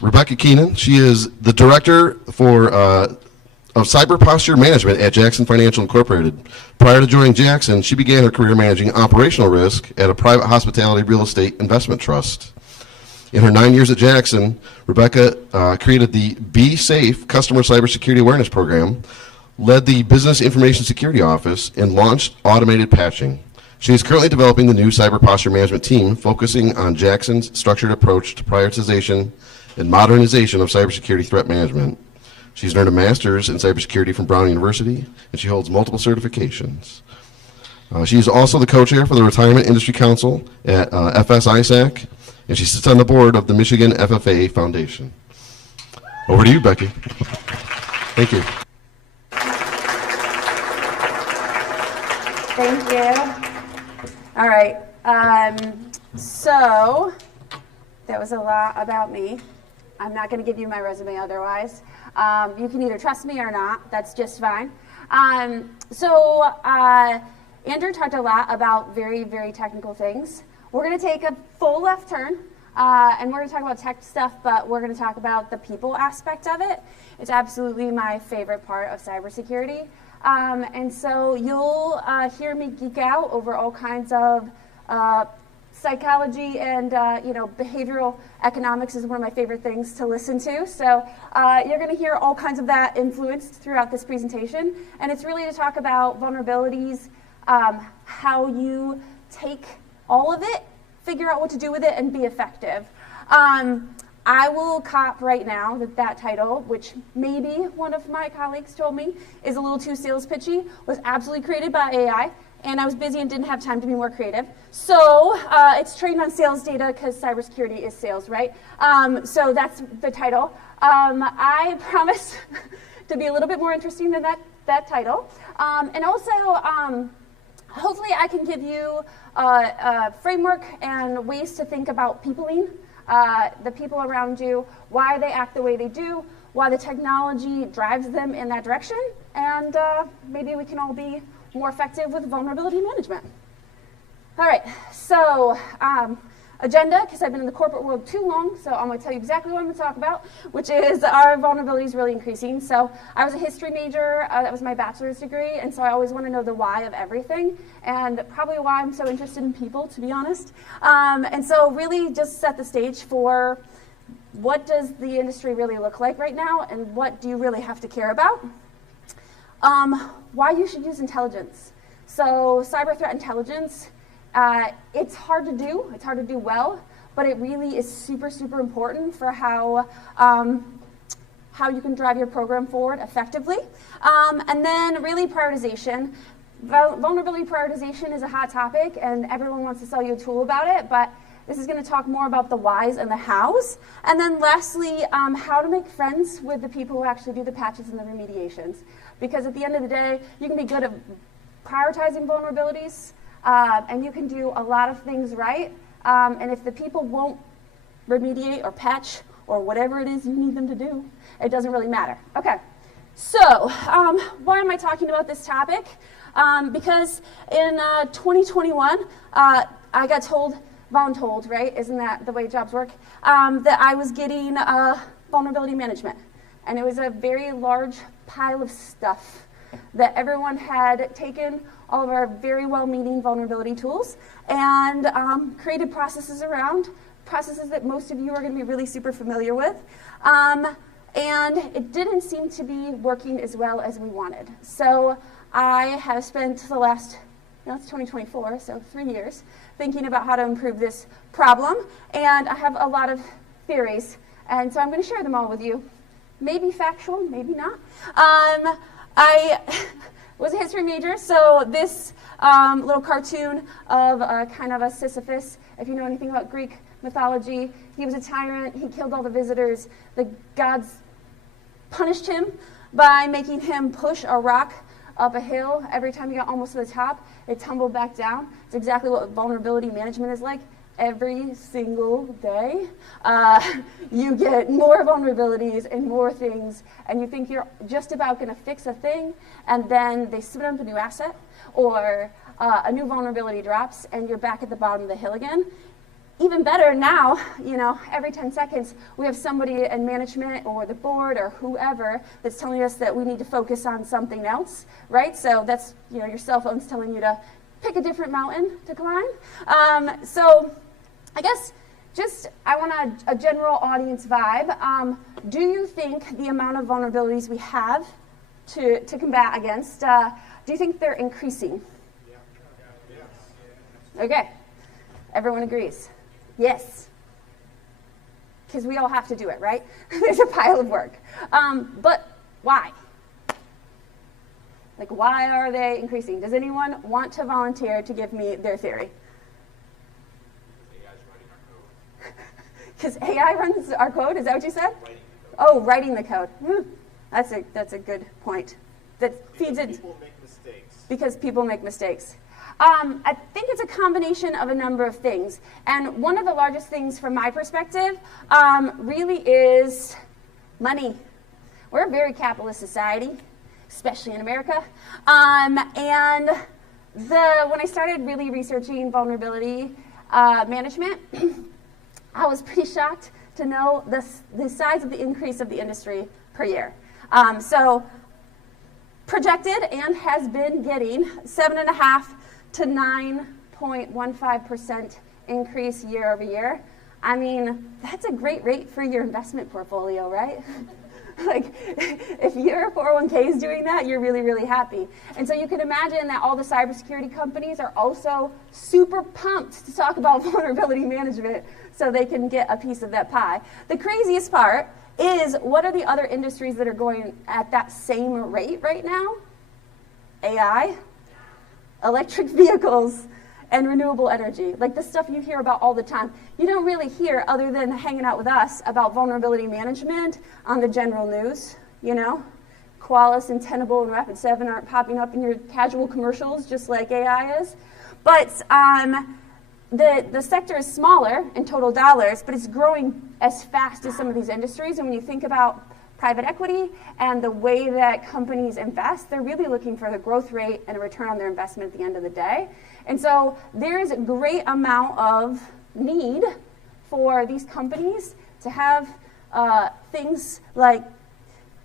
Rebecca Keenan. She is the Director of Cyber Posture Management at Jackson Financial Incorporated. Prior to joining Jackson, she began her career managing operational risk at a private hospitality real estate investment trust. In her 9 years at Jackson, Rebecca created the Be Safe Customer Cybersecurity Awareness Program, led the Business Information Security Office, and launched automated patching. She is currently developing the new Cyber Posture Management team, focusing on Jackson's structured approach to prioritization and modernization of cybersecurity threat management. She's earned a master's in cybersecurity from Brown University, and she holds multiple certifications. She is also the co-chair for the Retirement Industry Council at FS-ISAC, and she sits on the board of the Michigan FFA Foundation. Over to you, Becky. Thank you. Thank you. All right. So that was a lot about me. I'm not going to give you my resume otherwise. You can either trust me or not. That's just fine. Andrew talked a lot about very, very technical things. We're going to take a full left turn, and we're going to talk about tech stuff, but we're going to talk about the people aspect of it. It's absolutely my favorite part of cybersecurity. And so you'll hear me geek out over all kinds of psychology and behavioral economics is one of my favorite things to listen to. So you're going to hear all kinds of that influenced throughout this presentation. And it's really to talk about vulnerabilities, how you take all of it, figure out what to do with it, and be effective. I will cop right now that title, which maybe one of my colleagues told me is a little too sales pitchy, was absolutely created by AI. And I was busy and didn't have time to be more creative. So it's trained on sales data because cybersecurity is sales, right? So that's the title. I promise to be a little bit more interesting than that title. And also, hopefully I can give you a framework and ways to think about peopling, the people around you, why they act the way they do, why the technology drives them in that direction, and maybe we can all be more effective with vulnerability management. All right, so agenda, because I've been in the corporate world too long, so I'm going to tell you exactly what I'm going to talk about, which is our vulnerabilities really increasing. So I was a history major, that was my bachelor's degree, and so I always want to know the why of everything, and probably why I'm so interested in people, to be honest. And so really just set the stage for what does the industry really look like right now, and what do you really have to care about? Why you should use intelligence. So cyber threat intelligence, it's hard to do. It's hard to do well, but it really is super, super important for how you can drive your program forward effectively. And then really prioritization. Vulnerability prioritization is a hot topic, and everyone wants to sell you a tool about it, but this is going to talk more about the whys and the hows. And then lastly, how to make friends with the people who actually do the patches and the remediations. Because at the end of the day, you can be good at prioritizing vulnerabilities, and you can do a lot of things right. And if the people won't remediate or patch or whatever it is you need them to do, it doesn't really matter. Okay, so why am I talking about this topic? Because in 2021, I got voluntold, right? Isn't that the way jobs work? That I was getting vulnerability management. And it was a very large pile of stuff that everyone had taken all of our very well-meaning vulnerability tools and created processes around, processes that most of you are going to be really super familiar with. And it didn't seem to be working as well as we wanted. So I have spent the last, it's 2024, so 3 years, thinking about how to improve this problem. And I have a lot of theories. And so I'm going to share them all with you. Maybe factual, maybe not. I was a history major, so this little cartoon of kind of a Sisyphus, if you know anything about Greek mythology, he was a tyrant, he killed all the visitors. The gods punished him by making him push a rock up a hill. Every time he got almost to the top, it tumbled back down. It's exactly what vulnerability management is like. Every single day, you get more vulnerabilities and more things, and you think you're just about going to fix a thing, and then they spin up a new asset, or a new vulnerability drops, and you're back at the bottom of the hill again. even better now, every 10 seconds we have somebody in management or the board or whoever that's telling us that we need to focus on something else, right? So that's, your cell phone's telling you to pick a different mountain to climb. So I guess I want a general audience vibe. Do you think the amount of vulnerabilities we have to combat against, do you think they're increasing? Okay, everyone agrees. Yes, because we all have to do it, right? There's a pile of work. But why? Like, why are they increasing? Does anyone want to volunteer to give me their theory? Because AI runs our code, is that what you said? Writing the code. That's a good point. That feeds it. People make mistakes. Because people make mistakes. I think it's a combination of a number of things. And one of the largest things from my perspective really is money. We're a very capitalist society, especially in America. And when I started really researching vulnerability management, I was pretty shocked to know the size of the increase of the industry per year. So projected and has been getting 7.5 to 9.15% increase year over year. I mean, that's a great rate for your investment portfolio, right? Like, if your 401k is doing that, you're really, really happy. And so you can imagine that all the cybersecurity companies are also super pumped to talk about vulnerability management so they can get a piece of that pie. The craziest part is, what are the other industries that are going at that same rate right now? AI, electric vehicles, and renewable energy. Like the stuff you hear about all the time. You don't really hear, other than hanging out with us, about vulnerability management on the general news, Qualys and Tenable and Rapid7 aren't popping up in your casual commercials just like AI is. But the sector is smaller in total dollars, but it's growing as fast as some of these industries. And when you think about private equity and the way that companies invest, they're really looking for the growth rate and a return on their investment at the end of the day. And so there is a great amount of need for these companies to have things like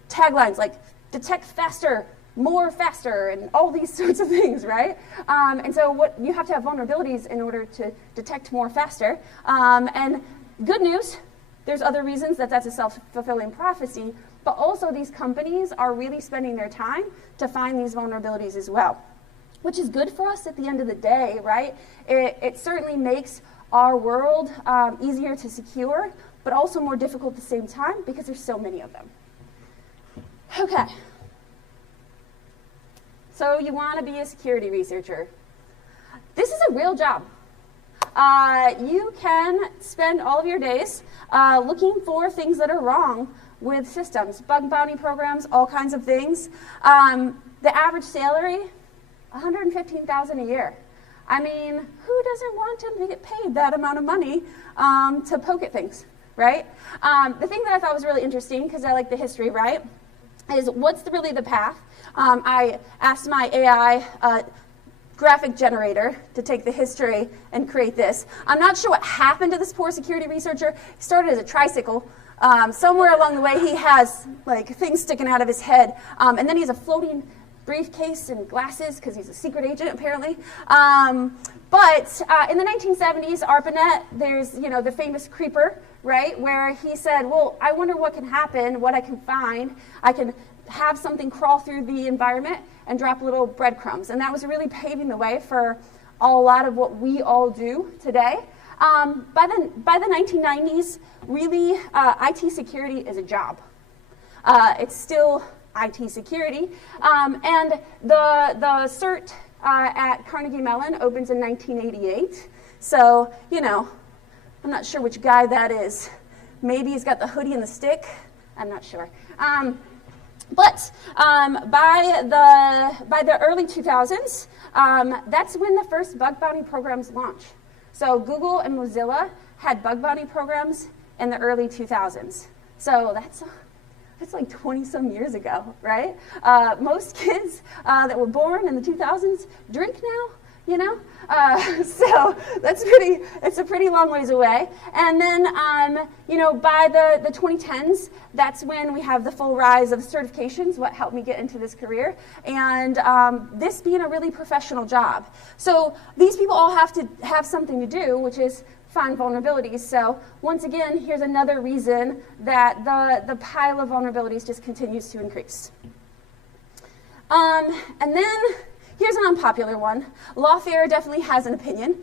taglines like detect faster, more faster, and all these sorts of things, right? And so you have to have vulnerabilities in order to detect more faster. And good news, there's other reasons that's a self-fulfilling prophecy, but also these companies are really spending their time to find these vulnerabilities as well, which is good for us at the end of the day, right? It certainly makes our world easier to secure, but also more difficult at the same time because there's so many of them. Okay. So you want to be a security researcher. This is a real job. You can spend all of your days looking for things that are wrong with systems, bug bounty programs, all kinds of things. The average salary, $115,000 a year. I mean, who doesn't want to get paid that amount of money to poke at things, right? The thing that I thought was really interesting, because I like the history, right, is what's really the path? I asked my AI graphic generator to take the history and create this. I'm not sure what happened to this poor security researcher. He started as a tricycle. Somewhere along the way, he has like things sticking out of his head, and then he has a floating briefcase and glasses because he's a secret agent apparently. But in the 1970s, ARPANET, there's the famous creeper, right, where he said, well, I wonder what can happen, what I can find. I can have something crawl through the environment and drop little breadcrumbs, and that was really paving the way for a lot of what we all do today. By the 1990s, really, IT security is a job. It's still IT security, and the cert at Carnegie Mellon opens in 1988. So, I'm not sure which guy that is. Maybe he's got the hoodie and the stick. I'm not sure. But by the early 2000s, that's when the first bug bounty programs launch. So Google and Mozilla had bug bounty programs in the early 2000s. So that's like 20-some years ago, right? Most kids that were born in the 2000s drink now you know? So it's a pretty long ways away. And then, by the 2010s, that's when we have the full rise of certifications, what helped me get into this career, and this being a really professional job. So these people all have to have something to do, which is find vulnerabilities. So once again, here's another reason that the pile of vulnerabilities just continues to increase. And then here's an unpopular one. Lawfare definitely has an opinion.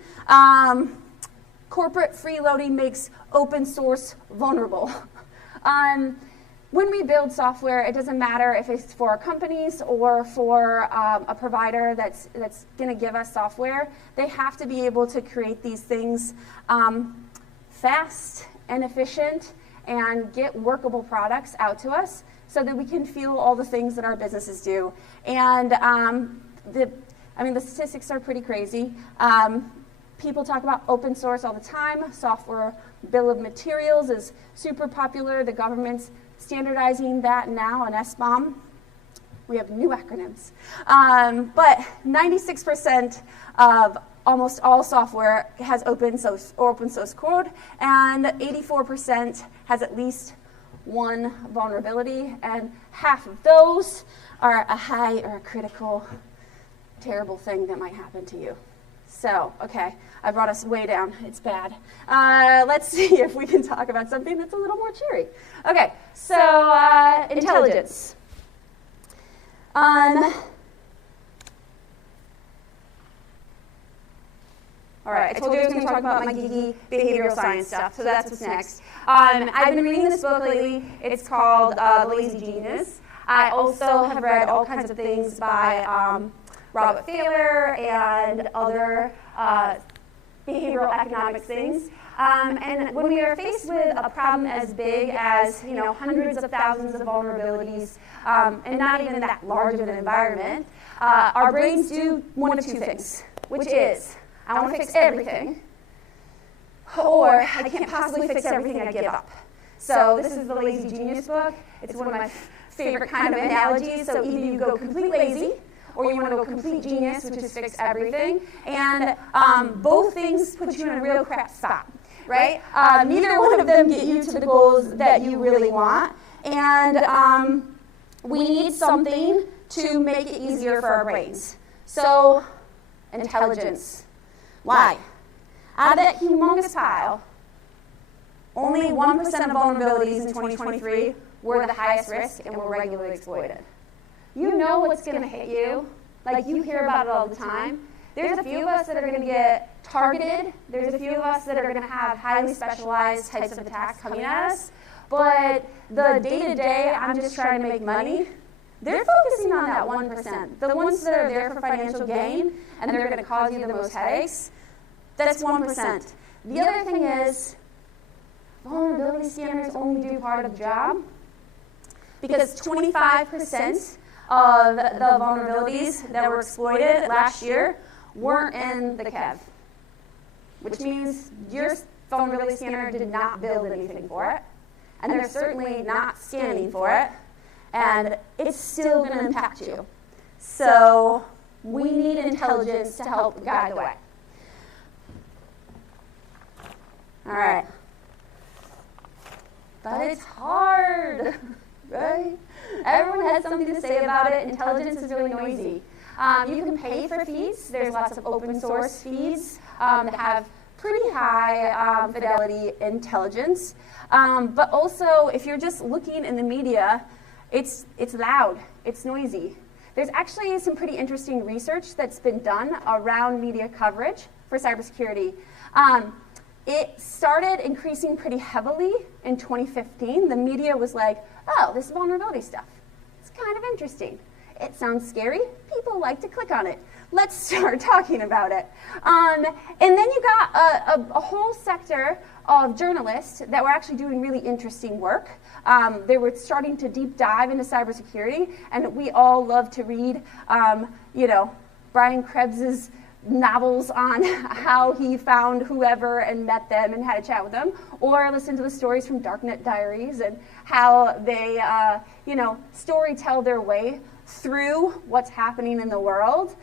Corporate freeloading makes open source vulnerable. When we build software, it doesn't matter if it's for companies or for a provider that's going to give us software. They have to be able to create these things fast and efficient and get workable products out to us so that we can fuel all the things that our businesses do. And the statistics are pretty crazy. People talk about open source all the time. Software bill of materials is super popular. The government's standardizing that now, an SBOM. We have new acronyms. But 96% of almost all software has open source code, and 84% has at least one vulnerability, and half of those are a high or a critical, terrible thing that might happen to you. So, okay, I brought us way down. It's bad. Let's see if we can talk about something that's a little more cheery. Okay, so intelligence. All right, I told you I was going to talk about my geeky behavioral science stuff, so that's what's next. I've been reading this book lately. It's called The Lazy Genius. I also have read all kinds of things by Robert Thaler and other behavioral economics things. And when we are faced with a problem as big as hundreds of thousands of vulnerabilities, and not even that large of an environment, our brains do one of two things, which is I want to fix everything, or I can't possibly fix everything, I give up. So this is the Lazy Genius book. It's one of my favorite kind of analogies. So either you go complete lazy, or you want to go complete genius, which is fix everything. And both things put you in a real crap spot, right? Neither one of them get you to the goals that you really want. And we need something to make it easier for our brains. So intelligence. Why? Out of that humongous pile, only 1% of vulnerabilities in 2023 were the highest risk and were regularly exploited. You know what's going to hit you. Like, you hear about it all the time. There's a few of us that are going to get targeted. There's a few of us that are going to have highly specialized types of attacks coming at us. But the day-to-day, I'm just trying to make money, they're focusing on that 1%. The ones that are there for financial gain and they're going to cause you the most headaches, that's 1%. The other thing is, vulnerability scanners only do part of the job because 25% of the vulnerabilities that were exploited last year weren't in the KEV, which means your vulnerability scanner did not build anything for it, and they're certainly not scanning for it, and it's still going to impact you. So we need intelligence to help guide the way. All right. But it's hard, right? Everyone has something to say about it. Intelligence is really noisy. You can pay for feeds. There's lots of open source feeds that have pretty high fidelity intelligence. But also, if you're just looking in the media, it's loud, it's noisy. There's actually some pretty interesting research that's been done around media coverage for cybersecurity. It started increasing pretty heavily in 2015. The media was like, oh, this vulnerability stuff, it's kind of interesting. It sounds scary. People like to click on it. Let's start talking about it. And then you got a whole sector of journalists that were actually doing really interesting work. They were starting to deep dive into cybersecurity, and we all love to read, Brian Krebs's novels on how he found whoever and met them and had a chat with them, or listen to the stories from Darknet Diaries and how they, story tell their way through what's happening in the world.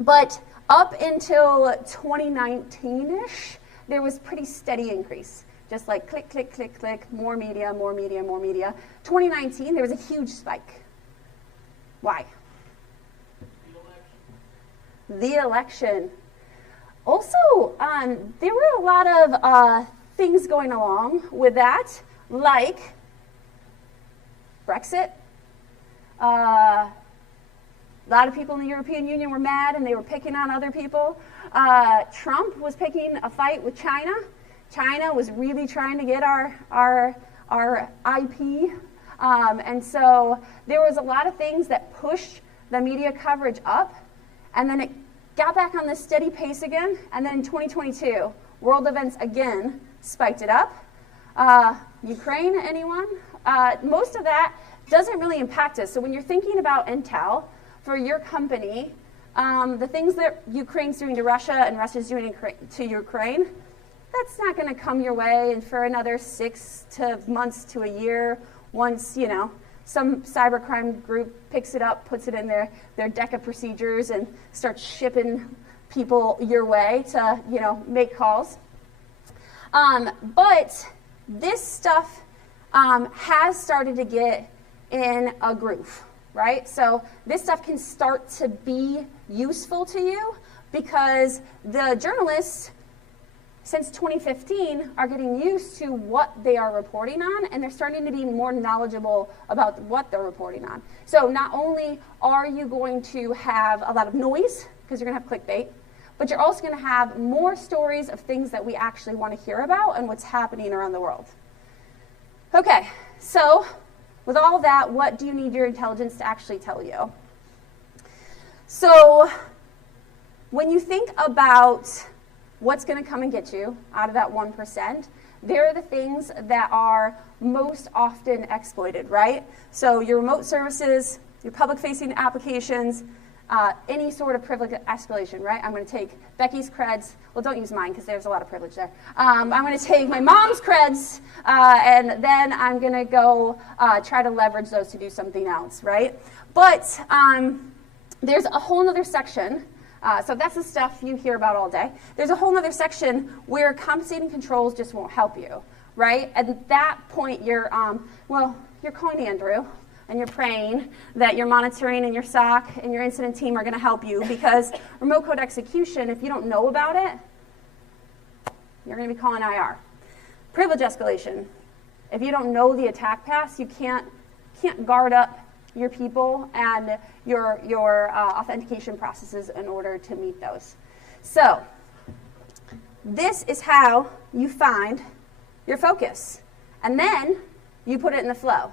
But up until 2019-ish, there was pretty steady increase. Just like click, click, click, click, more media, more media, more media. 2019, there was a huge spike. Why? The election. Also, there were a lot of things going along with that, like Brexit. A lot of people in the European Union were mad and they were picking on other people. Trump was picking a fight with China. China was really trying to get our IP. And so there was a lot of things that pushed the media coverage up, and then it got back on this steady pace again, and then in 2022, world events again spiked it up. Ukraine, anyone? Most of that doesn't really impact us. So when you're thinking about intel for your company, the things that Ukraine's doing to Russia and Russia's doing to Ukraine, that's not going to come your way and for another 6 months to a year once, some cybercrime group picks it up, puts it in their DECA procedures and starts shipping people your way to, make calls. But this stuff has started to get in a groove, right? So this stuff can start to be useful to you because the journalists, since 2015, are getting used to what they are reporting on, and they're starting to be more knowledgeable about what they're reporting on. So not only are you going to have a lot of noise, because you're going to have clickbait, but you're also going to have more stories of things that we actually want to hear about and what's happening around the world. Okay, so with all that, what do you need your intelligence to actually tell you? So when you think about what's going to come and get you out of that 1%, there are the things that are most often exploited, right? So your remote services, your public-facing applications, any sort of privilege escalation, right? I'm going to take Becky's creds. Well, don't use mine because there's a lot of privilege there. I'm going to take my mom's creds, and then I'm going to go try to leverage those to do something else, right? But there's a whole other section. So that's the stuff you hear about all day. There's a whole other section where compensating controls just won't help you, right? At that point, you're calling Andrew, and you're praying that your monitoring and your SOC and your incident team are going to help you, because remote code execution, if you don't know about it, you're going to be calling IR. Privilege escalation. If you don't know the attack paths, you can't guard up your people and your authentication processes in order to meet those. So this is how you find your focus, and then you put it in the flow.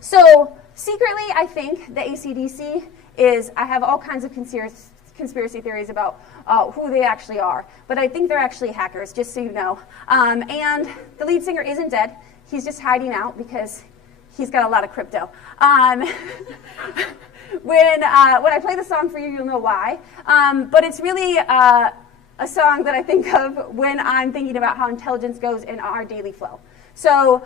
So secretly, I think the ACDC is, I have all kinds of conspiracy theories about who they actually are, but I think they're actually hackers, just so you know. And the lead singer isn't dead. He's just hiding out because he's got a lot of crypto. When I play the song for you, you'll know why. But it's really a song that I think of when I'm thinking about how intelligence goes in our daily flow. So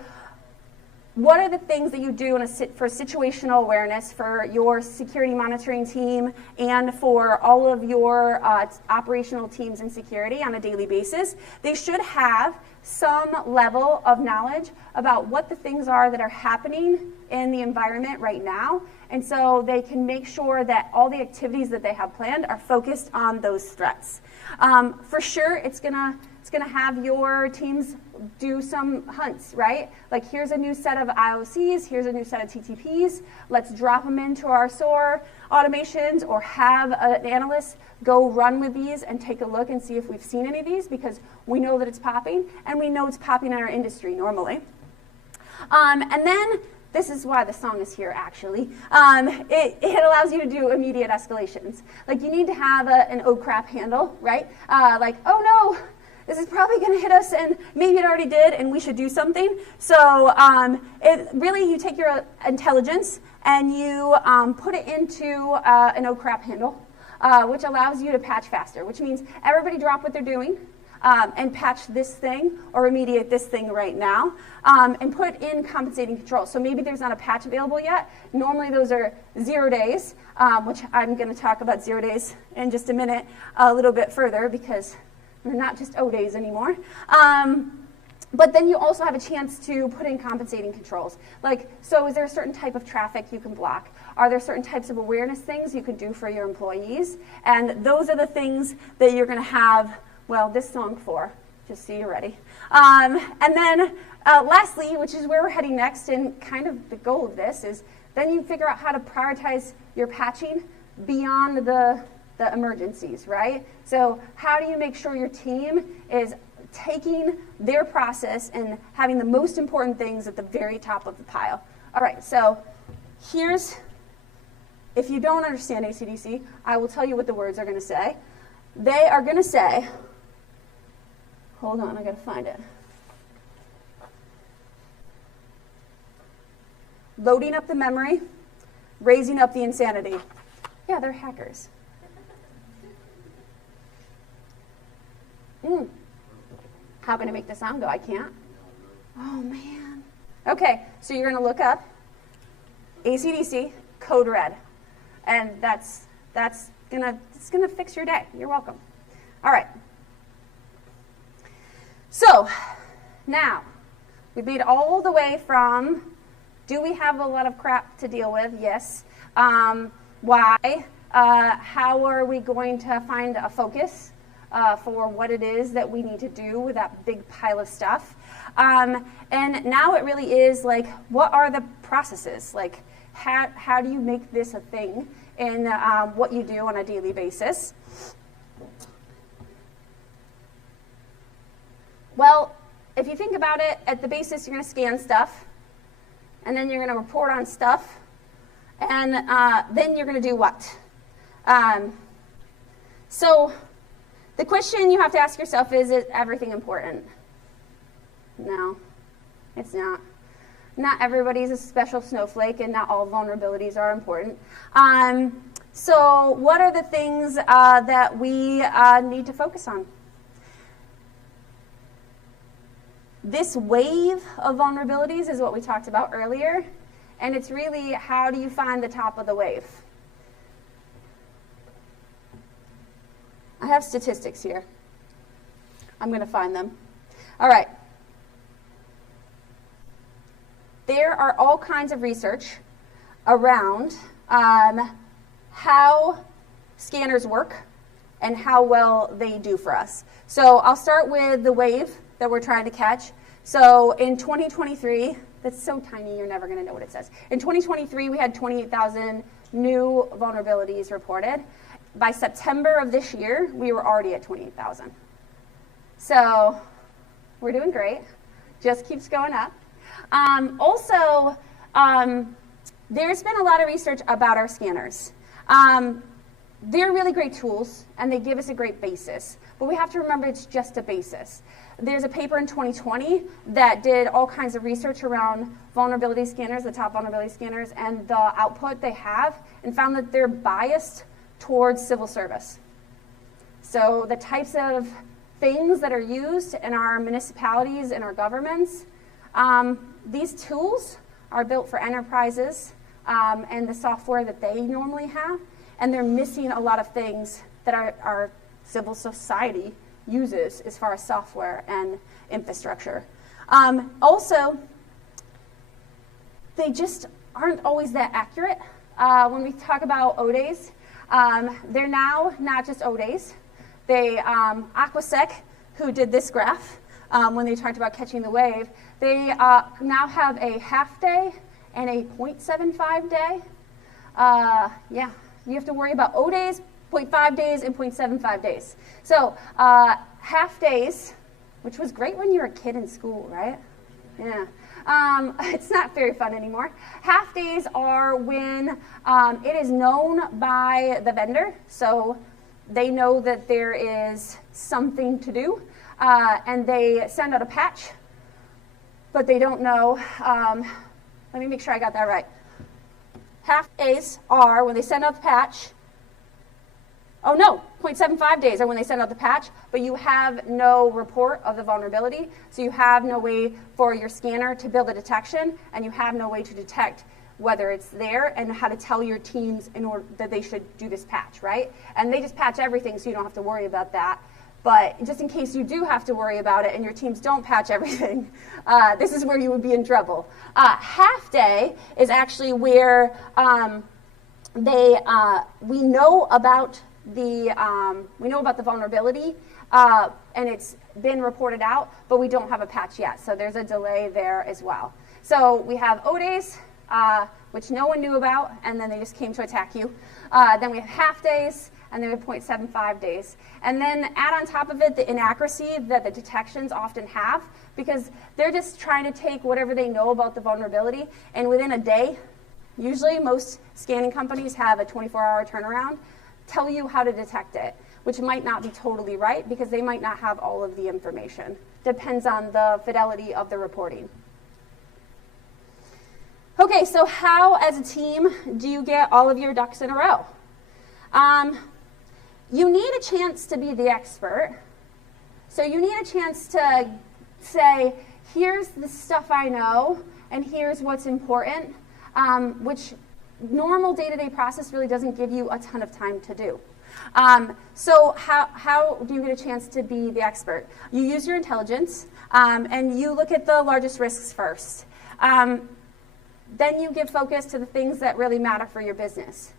what are the things that you do for situational awareness for your security monitoring team and for all of your operational teams in security on a daily basis? They should have some level of knowledge about what the things are that are happening in the environment right now, and so they can make sure that all the activities that they have planned are focused on those threats. For sure, it's gonna have your teams do some hunts, right? Like, here's a new set of IOCs, here's a new set of TTPs, let's drop them into our SOAR automations, or have an analyst go run with these and take a look and see if we've seen any of these, because we know that it's popping, and we know it's popping in our industry normally. And then, this is why the song is here, actually. It allows you to do immediate escalations. Like, you need to have an oh crap handle, right? Like, oh no, this is probably going to hit us, and maybe it already did, and we should do something. So you take your intelligence and you put it into an oh crap handle, which allows you to patch faster, which means everybody drop what they're doing. and patch this thing or remediate this thing right now, and put in compensating controls. So maybe there's not a patch available yet. Normally those are 0 days, which I'm going to talk about 0 days in just a minute a little bit further because they're not just O days anymore. But then you also have a chance to put in compensating controls. Like, so is there a certain type of traffic you can block? Are there certain types of awareness things you can do for your employees? And those are the things that you're going to have, well, this song for, just so you're ready. And then lastly, which is where we're heading next, and kind of the goal of this is then you figure out how to prioritize your patching beyond the emergencies, right? So how do you make sure your team is taking their process and having the most important things at the very top of the pile? All right, so here's, if you don't understand AC/DC, I will tell you what the words are going to say. They are going to say, hold on, I got to find it. Loading up the memory, raising up the insanity. Yeah, they're hackers. How can I make the sound go? I can't. Oh, man. Okay, so you're going to look up AC/DC code red. And that's gonna fix your day. You're welcome. All right. So now we've made all the way from, do we have a lot of crap to deal with? Yes. Why? How are we going to find a focus for what it is that we need to do with that big pile of stuff? And now it really is like, what are the processes? Like, how do you make this a thing in what you do on a daily basis? Well, if you think about it, at the basis, you're going to scan stuff, and then you're going to report on stuff, and then you're going to do what? So the question you have to ask yourself is everything important? No, it's not. Not everybody's a special snowflake, and not all vulnerabilities are important. So what are the things that we need to focus on? This wave of vulnerabilities is what we talked about earlier, and it's really, how do you find the top of the wave? I have statistics here. I'm going to find them. All right. There are all kinds of research around how scanners work and how well they do for us. So I'll start with the wave that we're trying to catch. So in 2023, that's so tiny you're never going to know what it says. In 2023, we had 28,000 new vulnerabilities reported. By September of this year, we were already at 28,000. So we're doing great. Just keeps going up. Also, there's been a lot of research about our scanners. They're really great tools, and they give us a great basis. But we have to remember it's just a basis. There's a paper in 2020 that did all kinds of research around vulnerability scanners, the top vulnerability scanners, and the output they have, and found that they're biased towards civil service. So the types of things that are used in our municipalities and our governments, these tools are built for enterprises and the software that they normally have, and they're missing a lot of things that our civil society uses as far as software and infrastructure. Also, they just aren't always that accurate. When we talk about O days, they're now not just O days. Aquasec, who did this graph, when they talked about catching the wave, they now have a half day and a 0.75 day. Yeah, you have to worry about O days, 0.5 days, and 0.75 days. So half days, which was great when you were a kid in school, right? Yeah. It's not very fun anymore. Half days are when it is known by the vendor, so they know that there is something to do, and they send out a patch, but they don't know. Let me make sure I got that right. Half days are when they send out the patch, Oh no, 0.75 days are when they send out the patch, but you have no report of the vulnerability, so you have no way for your scanner to build a detection, and you have no way to detect whether it's there and how to tell your teams in order that they should do this patch, right? And they just patch everything, so you don't have to worry about that. But just in case you do have to worry about it and your teams don't patch everything, this is where you would be in trouble. Half day is actually where we know about the vulnerability and it's been reported out, but we don't have a patch yet. So there's a delay there as well. So we have O days, which no one knew about, and then they just came to attack you. Then we have half days, and then we have 0.75 days. And then add on top of it the inaccuracy that the detections often have, because they're just trying to take whatever they know about the vulnerability, and within a day, usually most scanning companies have a 24-hour turnaround, tell you how to detect it, which might not be totally right because they might not have all of the information. Depends on the fidelity of the reporting. Okay, so how as a team do you get all of your ducks in a row? You need a chance to be the expert. So you need a chance to say, here's the stuff I know, and here's what's important, which normal day-to-day process really doesn't give you a ton of time to do. So how do you get a chance to be the expert? You use your intelligence, and you look at the largest risks first. Then you give focus to the things that really matter for your business.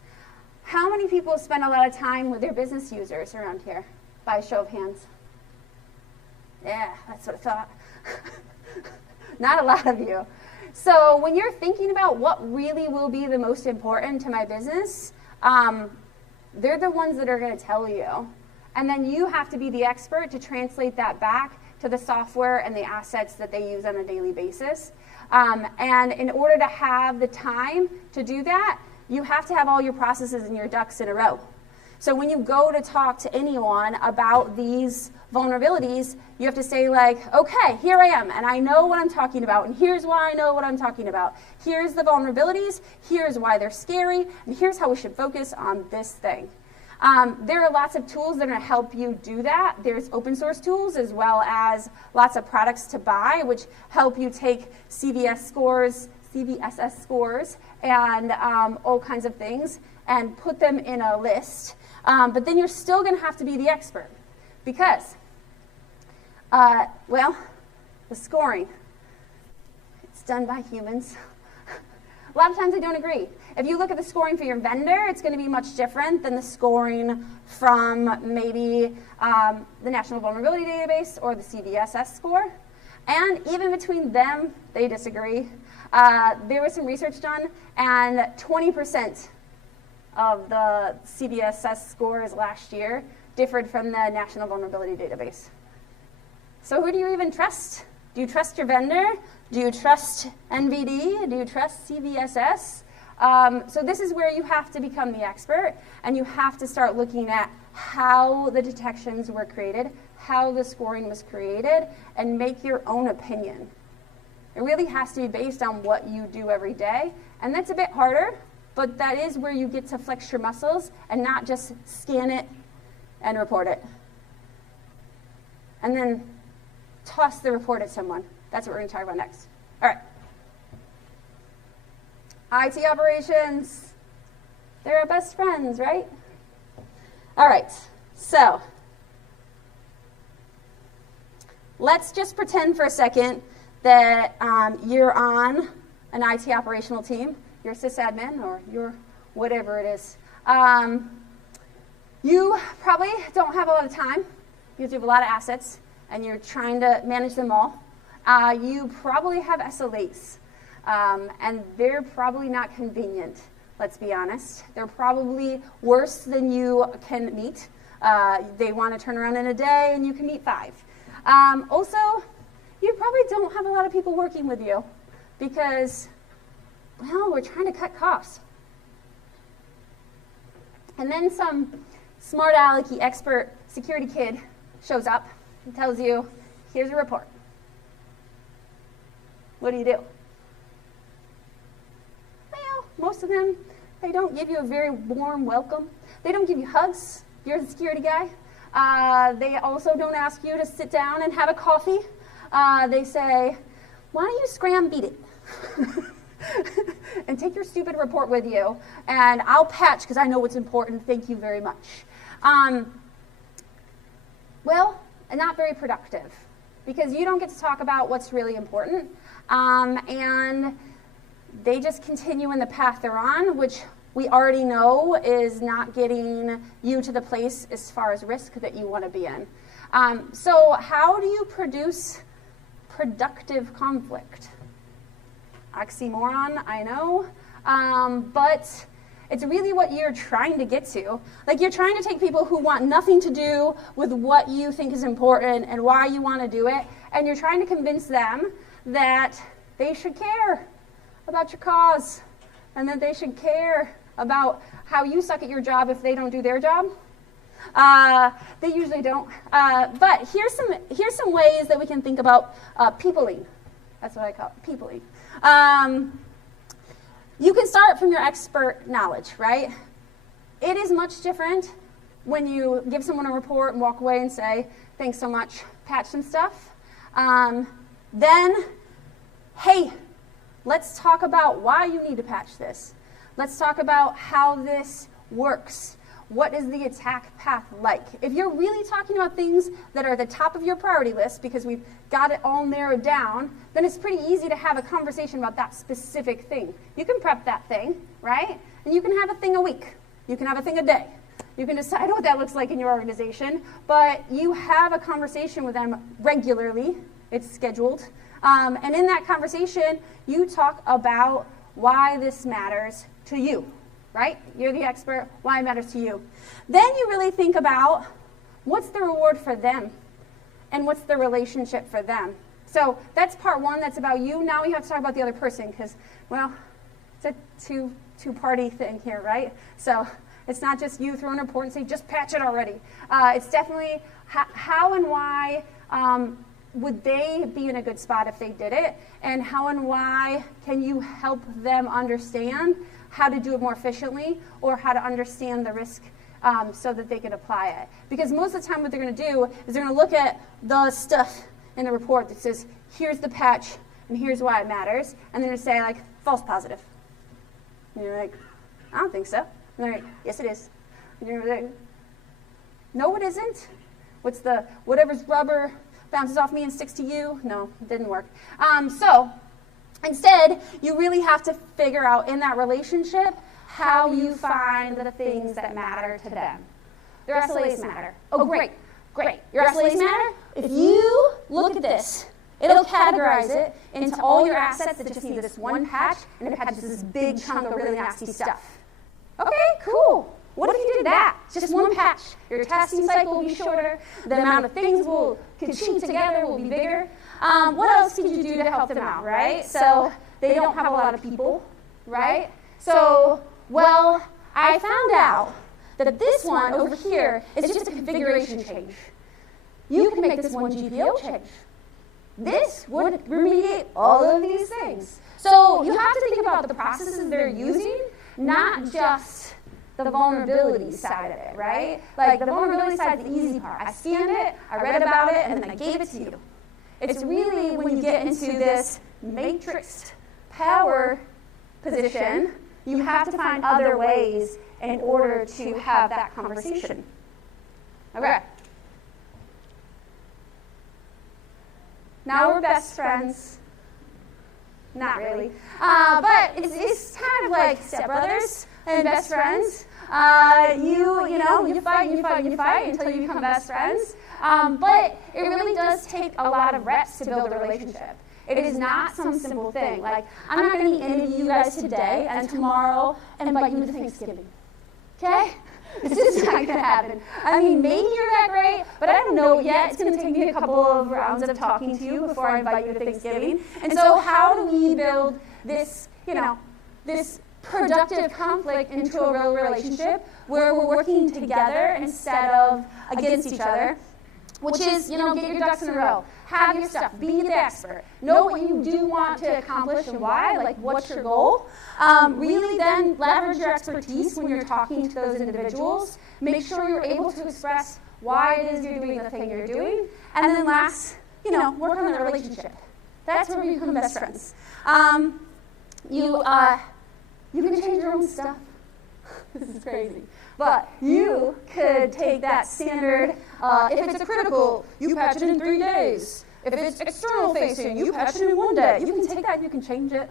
How many people spend a lot of time with their business users around here? By a show of hands. Yeah, that's what I thought. Not a lot of you. So when you're thinking about what really will be the most important to my business, they're the ones that are going to tell you. And then you have to be the expert to translate that back to the software and the assets that they use on a daily basis. And in order to have the time to do that, you have to have all your processes and your ducks in a row. So when you go to talk to anyone about these vulnerabilities, you have to say like, okay, here I am, and I know what I'm talking about, and here's why I know what I'm talking about. Here's the vulnerabilities, here's why they're scary, and here's how we should focus on this thing. There are lots of tools that are going to help you do that. There's open source tools as well as lots of products to buy, which help you take CVSS scores, and all kinds of things, and put them in a list. But then you're still going to have to be the expert because, well, the scoring, it's done by humans. A lot of times I don't agree. If you look at the scoring for your vendor, it's going to be much different than the scoring from maybe the National Vulnerability Database or the CVSS score. And even between them, they disagree. There was some research done, and 20% of the CVSS scores last year differed from the National Vulnerability Database. So who do you even trust? Do you trust your vendor? Do you trust NVD? Do you trust CVSS? So this is where you have to become the expert, and you have to start looking at how the detections were created, how the scoring was created, and make your own opinion. It really has to be based on what you do every day, and that's a bit harder, but that is where you get to flex your muscles and not just scan it and report it. And then toss the report at someone. That's what we're going to talk about next. All right. IT operations. They're our best friends, right? All right. So let's just pretend for a second that you're on an IT operational team. You're a sysadmin or you're whatever it is. You probably don't have a lot of time because you have a lot of assets and you're trying to manage them all. You probably have SLAs, and they're probably not convenient, let's be honest. They're probably worse than you can meet. They want to turn around in a day and you can meet 5. Also, you probably don't have a lot of people working with you because, well, we're trying to cut costs. And then some smart alecky expert security kid shows up and tells you, here's a report. What do you do? Well, most of them, they don't give you a very warm welcome. They don't give you hugs. you're the security guy. They also don't ask you to sit down and have a coffee. They say, why don't you scram beat it? And take your stupid report with you, and I'll patch because I know what's important. Thank you very much. Well, not very productive, because you don't get to talk about what's really important, and they just continue in the path they're on, which we already know is not getting you to the place as far as risk that you want to be in. So how do you produce productive conflict? Oxymoron, I know, but it's really what you're trying to get to. Like, you're trying to take people who want nothing to do with what you think is important and why you want to do it, and you're trying to convince them that they should care about your cause, and that they should care about how you suck at your job if they don't do their job. They usually don't. But here's some ways that we can think about peopling. That's what I call it, peopling. You can start from your expert knowledge, right? It is much different when you give someone a report and walk away and say, thanks so much, patch some stuff. Then, hey, let's talk about why you need to patch this. Let's talk about how this works. What is the attack path like? If you're really talking about things that are at the top of your priority list because we've got it all narrowed down, then it's pretty easy to have a conversation about that specific thing. You can prep that thing, right? And you can have a thing a week. You can have a thing a day. You can decide what that looks like in your organization, but you have a conversation with them regularly. It's scheduled. And in that conversation, you talk about why this matters to you. Right? You're the expert, why it matters to you. Then you really think about what's the reward for them and what's the relationship for them. So that's part one, that's about you. Now we have to talk about the other person because, well, it's a two-party thing here, right? So it's not just you throwing a report and say, just patch it already. It's definitely how and why would they be in a good spot if they did it, and how and why can you help them understand how to do it more efficiently, or how to understand the risk so that they can apply it. Because most of the time what they're going to do is they're going to look at the stuff in the report that says, here's the patch, and here's why it matters, and they're going to say, like, false positive. And you're like, I don't think so. And they're like, yes, it is. And you're like, no, it isn't. Whatever's rubber bounces off me and sticks to you? No, it didn't work. So instead, you really have to figure out in that relationship how you find the things that matter to them. Their SLAs matter. Oh, great. Your SLAs matter? If you look at this, it'll categorize it into all your assets that just need this one patch, and it patches this big chunk of really nasty stuff. Okay, cool. What if you did that? Just one patch. Your testing cycle will be shorter. The amount of things we'll cheat together will be bigger. What else could you do to help them out, right? So they don't have a lot of people, right? So, well, I found out that this one over here is just a configuration change. You can make this one GPO change. This would remediate all of these things. So you have to think about the processes they're using, not just the vulnerability side of it, right? Like, the vulnerability side is the easy part. I scanned it, I read about it, and then I gave it to you. It's really when you get into this matrixed power position, you have to find other ways in order to have that conversation. Okay. Now we're best friends. Not really. But it's kind of like stepbrothers and best friends. You fight until you become best friends. But it really does take a lot of reps to build a relationship. It is not some simple thing. Like, I'm not going to eat any of you guys today and tomorrow and invite you to Thanksgiving. Okay? It's just not going to happen. I mean, maybe you're that great, but I don't know yet. It's going to take me a couple of rounds of talking to you before I invite you to Thanksgiving. And so how do we build this, this productive conflict into a real relationship where we're working together instead of against each other? which is, get your ducks in a row. Have your stuff. Be the expert. Know what you do want to accomplish and why, like what's your goal. Really then leverage your expertise when you're talking to those individuals. Make sure you're able to express why it is you're doing the thing you're doing. And then last, work on the relationship. That's where we become best friends. You can change your own stuff. This is crazy. But you could take that standard, if it's a critical, you patch it in 3 days. If it's external facing, you patch it in 1 day. You can take that and you can change it.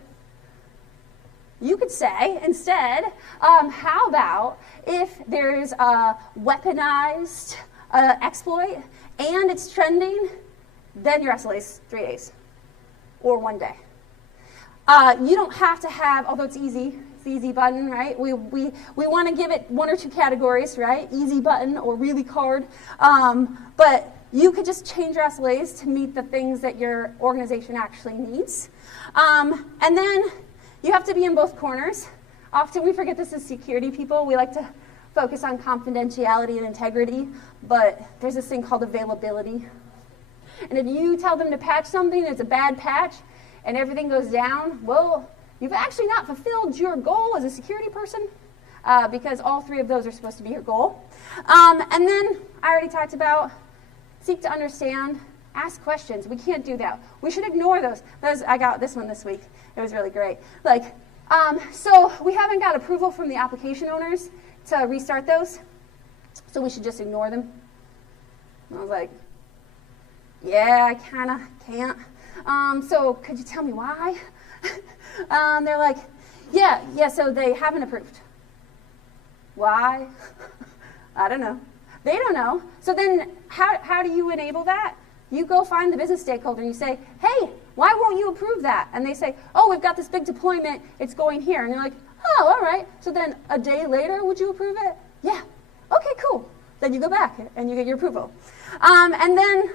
You could say, instead, how about if there's a weaponized exploit and it's trending, then your SLA's 3 days or 1 day. You don't have to have, although it's easy, it's the easy button, right? We want to give it 1 or 2 categories, right? Easy button or really hard. But you could just change your SLAs to meet the things that your organization actually needs. And then you have to be in both corners. Often we forget this as security people. We like to focus on confidentiality and integrity, but there's this thing called availability. And if you tell them to patch something that's a bad patch and everything goes down, well, you've actually not fulfilled your goal as a security person because all 3 of those are supposed to be your goal. And then I already talked about seek to understand, ask questions. We can't do that. We should ignore those. I got this one this week. It was really great. So we haven't got approval from the application owners to restart those, so we should just ignore them. And I was like, yeah, I kind of can't. So could you tell me why? They're like, yeah, so they haven't approved. Why? I don't know. They don't know. So then how do you enable that? You go find the business stakeholder and you say, hey, why won't you approve that? And they say, oh, we've got this big deployment, it's going here. And you're like, oh, all right. So then a day later, would you approve it? Yeah. Okay, cool. Then you go back and you get your approval. And then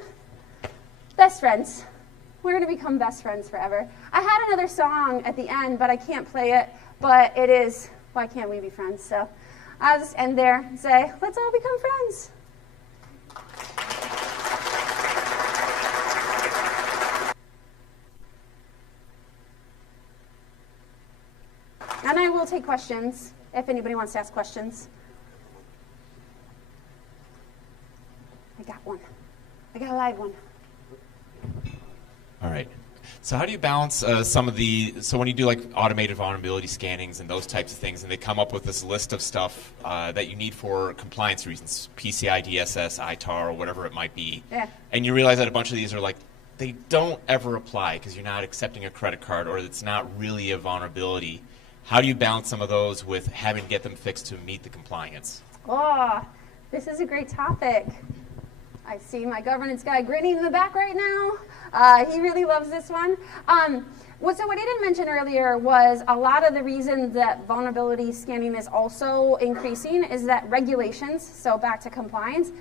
best friends. We're going to become best friends forever. I had another song at the end, but I can't play it. But it is, why can't we be friends? So I'll just end there and say, let's all become friends. And I will take questions if anybody wants to ask questions. I got one. I got a live one. All right. So how do you balance some of so when you do like automated vulnerability scannings and those types of things, and they come up with this list of stuff that you need for compliance reasons, PCI DSS, ITAR, or whatever it might be, and you realize that a bunch of these are like, they don't ever apply because you're not accepting a credit card or it's not really a vulnerability. How do you balance some of those with having to get them fixed to meet the compliance? Oh, this is a great topic. I see my governance guy grinning in the back right now. He really loves this one. So what I didn't mention earlier was a lot of the reason that vulnerability scanning is also increasing is that regulations, so back to compliance,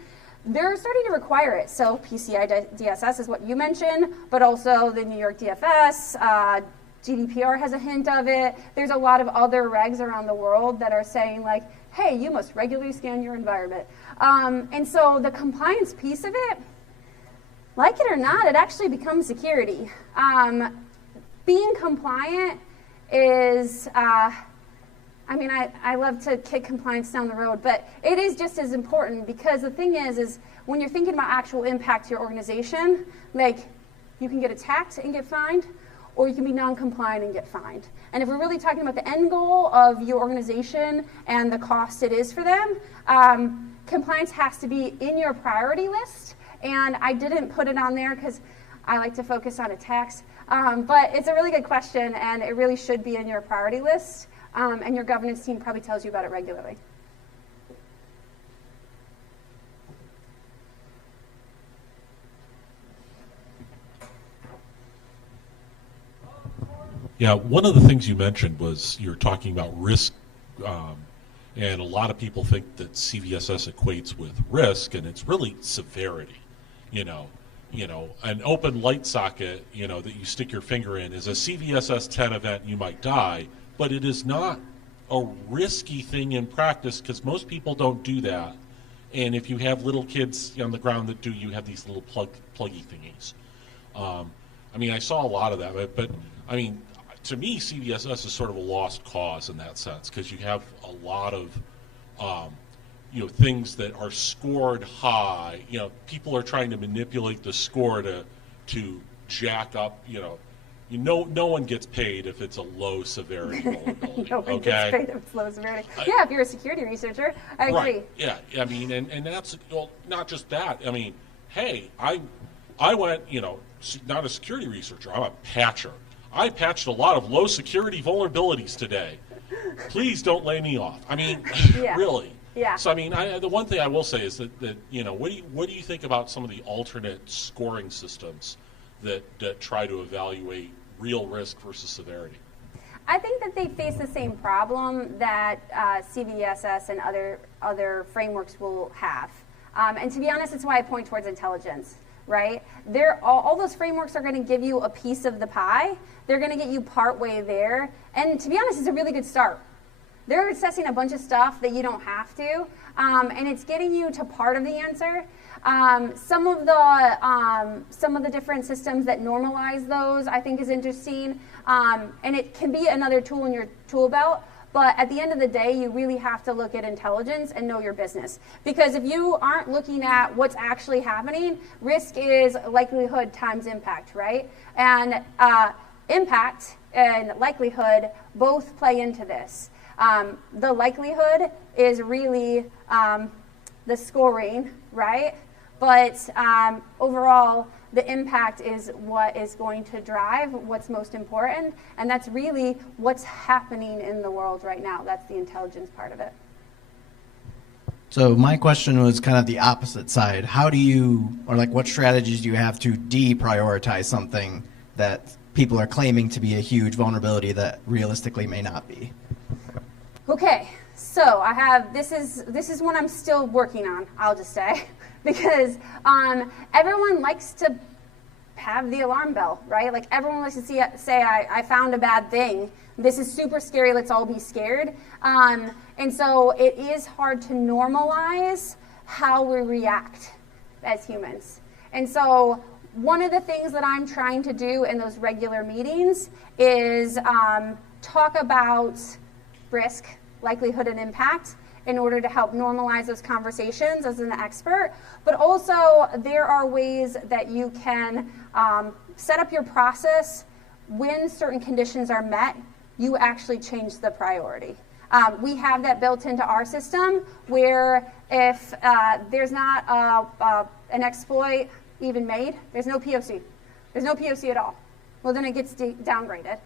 they're starting to require it. So PCI DSS is what you mentioned, but also the New York DFS, GDPR has a hint of it. There's a lot of other regs around the world that are saying like, hey, you must regularly scan your environment. And so the compliance piece of it, like it or not, it actually becomes security. Being compliant is, I love to kick compliance down the road, but it is just as important because the thing is when you're thinking about actual impact to your organization, like you can get attacked and get fined, or you can be non-compliant and get fined. And if we're really talking about the end goal of your organization and the cost it is for them, compliance has to be in your priority list. And I didn't put it on there because I like to focus on attacks. But it's a really good question, and it really should be in your priority list. And your governance team probably tells you about it regularly. Yeah, one of the things you mentioned was you're talking about risk, and a lot of people think that CVSS equates with risk, and it's really severity. An open light socket, that you stick your finger in is a CVSS 10 event, you might die, but it is not a risky thing in practice because most people don't do that. And if you have little kids on the ground that do, you have these little pluggy thingies. I mean, I saw a lot of that, but I mean, to me, CVSS is sort of a lost cause in that sense, because you have a lot of things that are scored high. People are trying to manipulate the score to jack up. No one gets paid if it's a low severity vulnerability. Nobody Okay. gets paid if it's low severity. Yeah, if you're a security researcher, I agree. Right. Yeah. I mean, and that's not just that. I mean, hey, I went. Not a security researcher. I'm a patcher. I patched a lot of low security vulnerabilities today. Please don't lay me off. I mean, Yeah. really. Yeah. So I mean, the one thing I will say is that what do you think about some of the alternate scoring systems that try to evaluate real risk versus severity? I think that they face the same problem that CVSS and other frameworks will have. And to be honest, it's why I point towards intelligence, right? All those frameworks are going to give you a piece of the pie. They're going to get you part way there. And to be honest, it's a really good start. They're assessing a bunch of stuff that you don't have to, and it's getting you to part of the answer. Some of the different systems that normalize those, I think, is interesting, and it can be another tool in your tool belt. But at the end of the day, you really have to look at intelligence and know your business. Because if you aren't looking at what's actually happening, risk is likelihood times impact, right? And impact and likelihood both play into this. The likelihood is really the scoring, right? But overall, the impact is what is going to drive what's most important, and that's really what's happening in the world right now. That's the intelligence part of it. So my question was kind of the opposite side. How do you, or like what strategies do you have to deprioritize something that people are claiming to be a huge vulnerability that realistically may not be? Okay, so I have, this is one I'm still working on, I'll just say, because everyone likes to have the alarm bell, right? Like everyone likes to say I found a bad thing. This is super scary, let's all be scared. And so it is hard to normalize how we react as humans. And so one of the things that I'm trying to do in those regular meetings is talk about risk, likelihood, and impact in order to help normalize those conversations as an expert. But also, there are ways that you can set up your process when certain conditions are met, you actually change the priority. We have that built into our system where if there's not an exploit even made, there's no POC. There's no POC at all. Well, then it gets downgraded.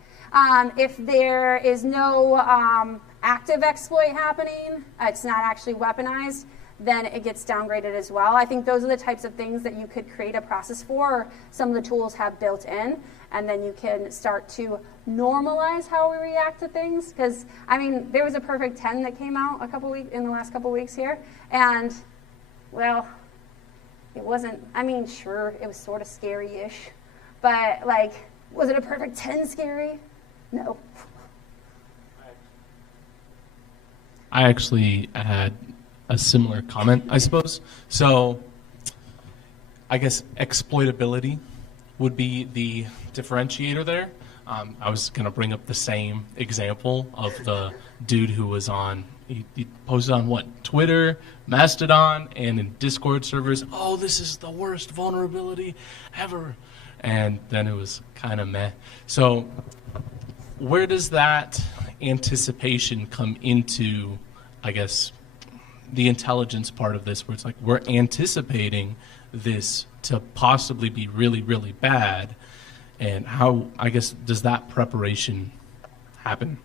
If there is no active exploit happening, it's not actually weaponized, then it gets downgraded as well. I think those are the types of things that you could create a process for, or some of the tools have built in, and then you can start to normalize how we react to things. Because, I mean, there was a perfect 10 that came out in the last couple weeks here, and, well, it wasn't, I mean, sure, it was sort of scary-ish, but, like, was it a perfect 10 scary? No. I actually had a similar comment, I suppose. So I guess exploitability would be the differentiator there. I was going to bring up the same example of the dude who was on, he posted on what, Twitter, Mastodon, and in Discord servers, oh, this is the worst vulnerability ever. And then it was kind of meh. So where does that anticipation come into, I guess, the intelligence part of this, where it's like we're anticipating this to possibly be really, really bad, and how, I guess, does that preparation happen?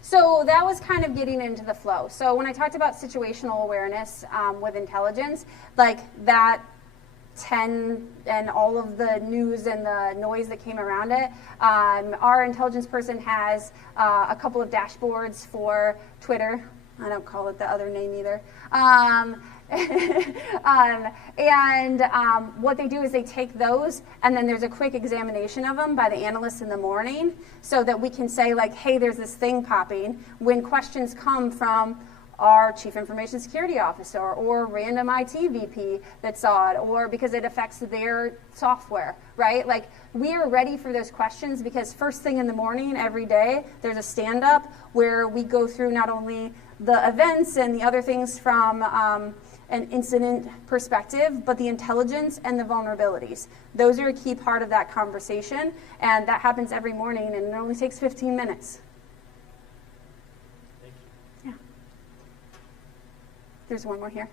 So that was kind of getting into the flow. So when I talked about situational awareness with intelligence, like that 10 and all of the news and the noise that came around it, our intelligence person has a couple of dashboards for Twitter. I don't call it the other name either. What they do is they take those, and then there's a quick examination of them by the analysts in the morning, so that we can say, like, hey, there's this thing popping. When questions come from our chief information security officer or random IT VP that saw it, or because it affects their software, right? Like, we are ready for those questions because first thing in the morning every day, there's a stand-up where we go through not only the events and the other things from an incident perspective, but the intelligence and the vulnerabilities. Those are a key part of that conversation, and that happens every morning, and it only takes 15 minutes. Yeah. There's one more here,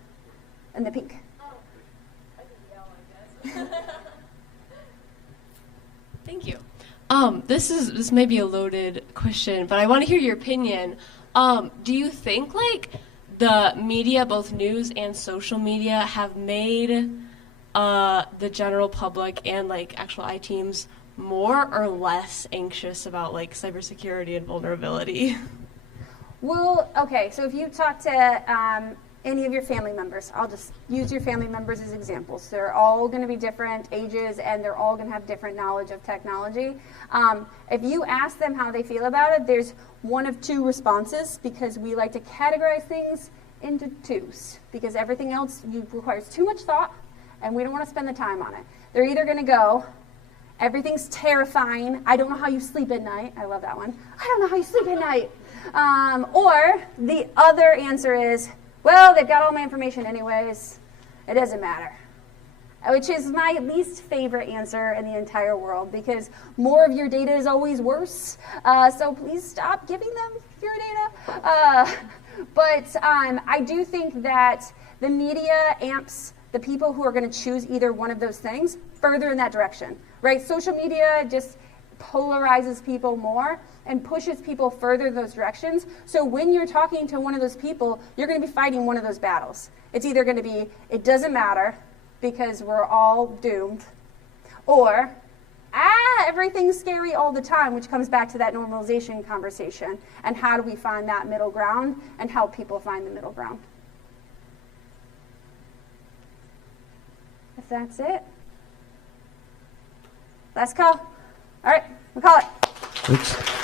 in the pink. Oh, I can yell, I guess. Thank you. This may be a loaded question, but I want to hear your opinion. Do you think like the media, both news and social media, have made the general public and like actual IT teams more or less anxious about like cybersecurity and vulnerability? Well, okay, so if you talk to any of your family members, I'll just use your family members as examples. They're all going to be different ages, and they're all going to have different knowledge of technology. If you ask them how they feel about it, there's one of two responses, because we like to categorize things into twos, because everything else requires too much thought, and we don't want to spend the time on it. They're either going to go, everything's terrifying, I don't know how you sleep at night. I love that one. I don't know how you sleep at night. Or the other answer is, well, they've got all my information anyways. It doesn't matter. Which is my least favorite answer in the entire world, because more of your data is always worse. So please stop giving them your data. But I do think that the media amps the people who are going to choose either one of those things further in that direction, right? Social media just polarizes people more and pushes people further in those directions. So when you're talking to one of those people, you're going to be fighting one of those battles. It's either going to be, it doesn't matter because we're all doomed, or, everything's scary all the time, which comes back to that normalization conversation. And how do we find that middle ground and help people find the middle ground? If that's it. Last call. All right, we call it. Thanks.